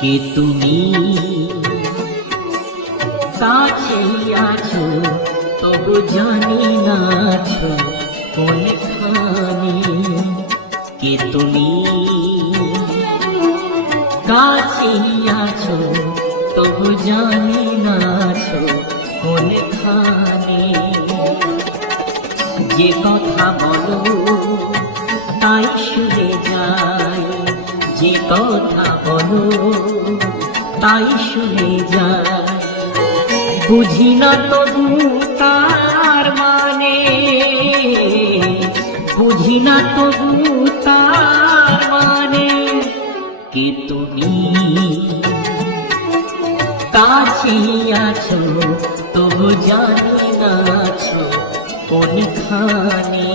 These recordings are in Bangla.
কে তুমি কাছেই আছো তবু জানি না আছো কোনখানে। কে তুমি কাছেই আছো তবু জানি না আছো কোনখানে। যে কথা বলো তাই শুনে যাই, যে কথা বলো তাই শুনে যাই। বুঝি না তবু তার মানে, বুঝি না তবু তার মানে। কে তুমি কাছে আছো তবু জানি না আছো কোনখানে।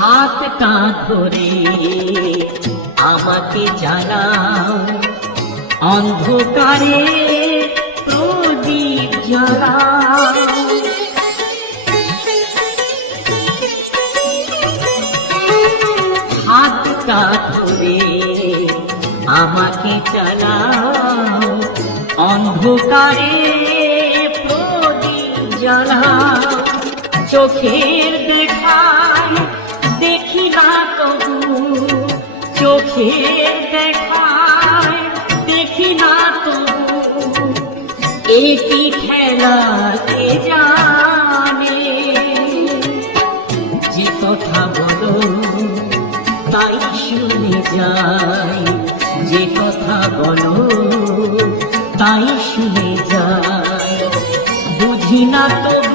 হাতটা ধরে আমাকে জানাও, অন্ধকারে প্রদীপ জ্বালাও। হাতটা ধরে আমাকে জানাও, অন্ধকারে প্রদীপ জ্বালাও। চোখের দেখায় দেখি না তবু, চোখের দেখায় দেখি না তবু। একই খেলা কে জানে। যে কথা বলো তাই শুনে যাই, যে কথা বলো তাই শুনে যাই। বুঝি না তবু